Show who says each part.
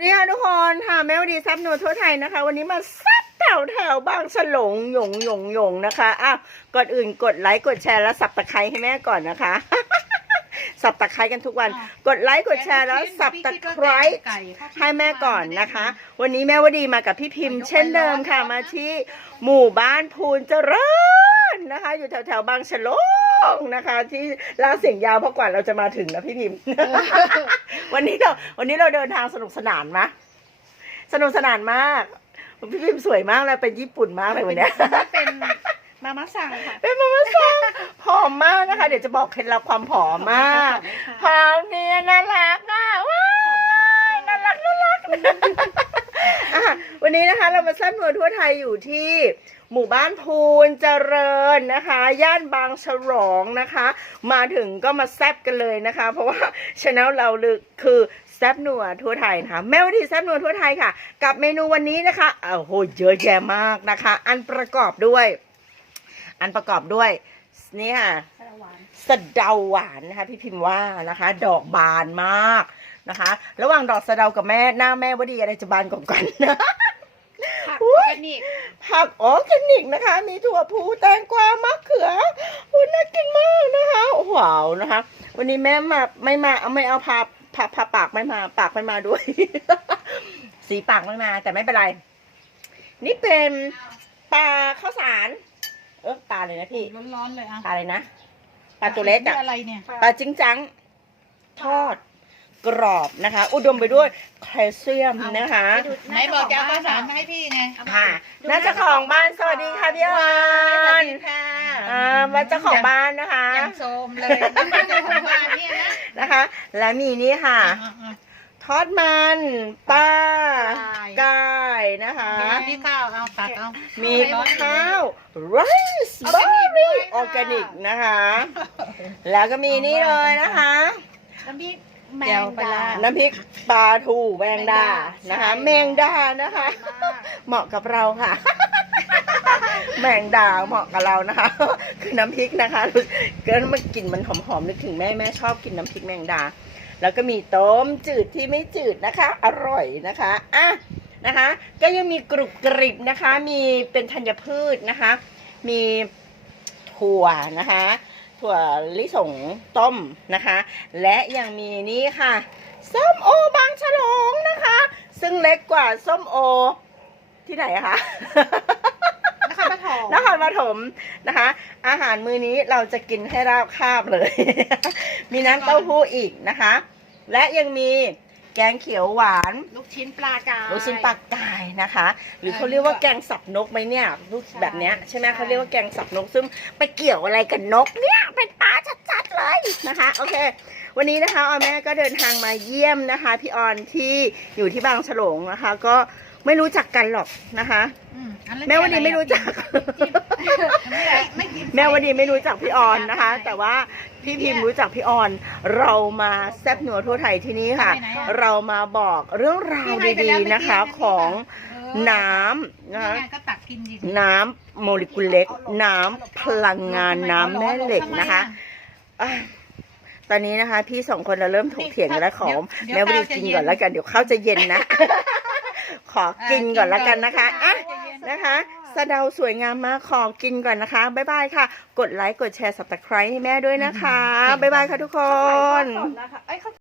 Speaker 1: สวัสดีค่ะทุกคนค่ะแม่วดีซับนัวทั่วไทยนะคะ วันนี้มาซับแถวแถวบางฉลงหยงหยงหยงนะคะอ้าวก่อนอื่นกดไลค์กดแชร์แล้วสับตะไคร้ให้แม่ก่อนนะคะ สับตะไคร้กันทุกวัน กดไลค์กดแชร์แล้วสับตะไคร้ให้แม่ก่อนนะคะ วันนี้แม่วดีมากับพี่พิมพ์ เช่นเดิมค่ะมาที่หมู่บ้านพูนเจริญ นะคะ อยู่แถวแถวบางฉลงนะคะ ที่ลากเสียงยาวเพราะกว่าเราจะมาถึงนะพี่พิมพ์ วันนี้เราวันนี้เราเดินทางสนุกสนานมะสนุกสนานมากพี่พิมพ์สวยมากเลยเป็นญี่ปุ่นมากเลยวันเนี้ย
Speaker 2: เป็นมาม่าสั่งค่ะ
Speaker 1: เป็นมาม่าซังผอมมากนะคะ เดี๋ยวจะบอกเคล็ดลับความผอมมากผอมเนี่ยน่ารักอะว้ายน่ารักน่ารักอะ วันนี้นะคะเรามาสั้นนัวทั่วไทยอยู่ที่หมู่บ้านพูนเจริญนะคะ ย่านบางฉลองนะคะ มาถึงก็มาแซบกันเลยนะคะ เพราะว่าช anel เราลึกคือแซบนัวทั่วไทยนะคะแม่วันที่แซบนัวทั่วไทยค่ะ กับเมนูวันนี้นะคะโอ้โหเยอะแยะมากนะคะ อันประกอบด้วย อันประกอบด้วยนี่ค่ะสะเดาหวานนะคะพี่พิมพ์ว่านะคะ ดอกบานมากนะคะ ระหว่างดอกสะเดากับแม่หน้าแม่วดีอะไรจะบานกว่ากันนะ
Speaker 2: ร์แกนิก
Speaker 1: ผักออร์แกนิกนะคะมีถั่วพูแตงกวามะเขือโอ้น่ากินมากนะคะว้าวนะคะ วันนี้แม่มาไม่มาเอาไม่เอาพาพาพาปากไม่มา ปากไม่มาด้วย สีปากไม่มา แต่ไม่เป็นไร นี่เป็นปลาข้าวสาร เออปลาเลยนะพี่
Speaker 2: ร้อนๆเลยอะ
Speaker 1: ปลาอะไรนะปลาตัวเล็กอะ
Speaker 2: นี่อะไรเนี่ย
Speaker 1: ปลาจิ้งจัง ทอด กรอบนะคะ อุดมไปด้วยแคลเซียมนะคะ
Speaker 2: ไหนบอกจะเอาข้าวสารมาให้พี่ไง
Speaker 1: ค่ะน่าจะของบ้านสวัสดีค่ะพี่ออนอ่ามาเจ้าของบ้านนะคะ
Speaker 2: ยังโซมเลยนี่เจ้าของบ้านเนี่ยนะ
Speaker 1: นะคะ และมีนี่ค่ะ
Speaker 2: อะ
Speaker 1: ทอดมันปลา
Speaker 2: ไก่
Speaker 1: ไก่นะคะ
Speaker 2: ๆพี่ข้าวเอาตักเอา
Speaker 1: มี
Speaker 2: ร้อนๆ
Speaker 1: ข้าวไรซ์เบอร์รี่ออร์แกนิกนะคะ แล้วก็มีนี่เลยนะคะ
Speaker 2: น้ำพริก แม
Speaker 1: แจ่
Speaker 2: ง
Speaker 1: วปลา
Speaker 2: ดา
Speaker 1: ร้าน้ำพริกปลาทูแมงดานะคะแมงดานะคะ เหมาะกับเราค่ะ แมงดาเหมาะกับเรานะคะ คือน้ำพริกนะคะเกินมันกลิ่นมันหอมๆนึกถึงแม่แม่ชอบกินน้ำพริกแมงดา แล้วก็มีต้มจืดที่ไม่จืดนะคะ อร่อยนะคะอะนะคะ ก็ยังมีกรุบกริบนะคะ มีเป็นธัญพืชนะคะ มีถั่วนะคะ ถั่วลิสงต้มนะคะ และยังมีนี่ค่ะ ส้มโอบางฉลงนะคะ ซึ่งเล็กกว่าส้มโอ ที่ไหนอะคะ
Speaker 2: นครปฐม
Speaker 1: นครปฐมนะคะ อาหารมื้อนี้เราจะกินให้ราบคาบเลย มีน้ำเต้าหู้อีกนะคะ และยังมี แกงเขียวหวาน
Speaker 2: ลูกชิ้นปลากาย
Speaker 1: ลูกชิ้นปลากายนะคะ หรือเขาเรียกว่าแกงสับนกไหมเนี่ยรูปแบบเนี้ยใช่ไหม
Speaker 2: ใช่
Speaker 1: เขาเรียกว่าแกงสับนกซึ่งไปเกี่ยวอะไรกับนกเนี่ยเป็นปลาชัดๆเลยนะคะโอเค วันนี้นะคะออนแม่ก็เดินทางมาเยี่ยมนะคะพี่ออนที่อยู่ที่บางฉลงนะคะ ก็ไม่รู้จักกันหรอกนะคะ
Speaker 2: อือั
Speaker 1: แม่วันนี้ไม่รู้จัก
Speaker 2: ไม่ได้ไม่กิน
Speaker 1: แม่วันนี้ไม่รู้จักพี่ออนนะคะ แต่ว่า พี่พิมพ์รู้จักพี่ออน เรามาแซบหนัวทั่วไทยที่นี่ค่ะ เรามาบอกเรื่องราวดีๆนะคะของน้ำ
Speaker 2: นี่
Speaker 1: นะคะ
Speaker 2: ไงก็ตักกินดี
Speaker 1: น้ำโมเลกุลเล็ก น้ำพลังงานน้ำแม่เหล็กนะคะอะตอนนี้นะคะ พี่สองคนเราเริ่มถกเถียงกันแล้วขอแม่วันนี้กินก่อนแล้วกันเดี๋ยวข้าวจะเย็นนะ ขอกินก่อนแล้วกันนะคะอะนะคะ สะเดาสวยงามมากขอกินก่อนนะคะ บ๊ายบายค่ะ กดไลค์ กดแชร์สับตะไคร้ให้แม่ด้วยนะคะ บ๊ายบายค่ะทุกคน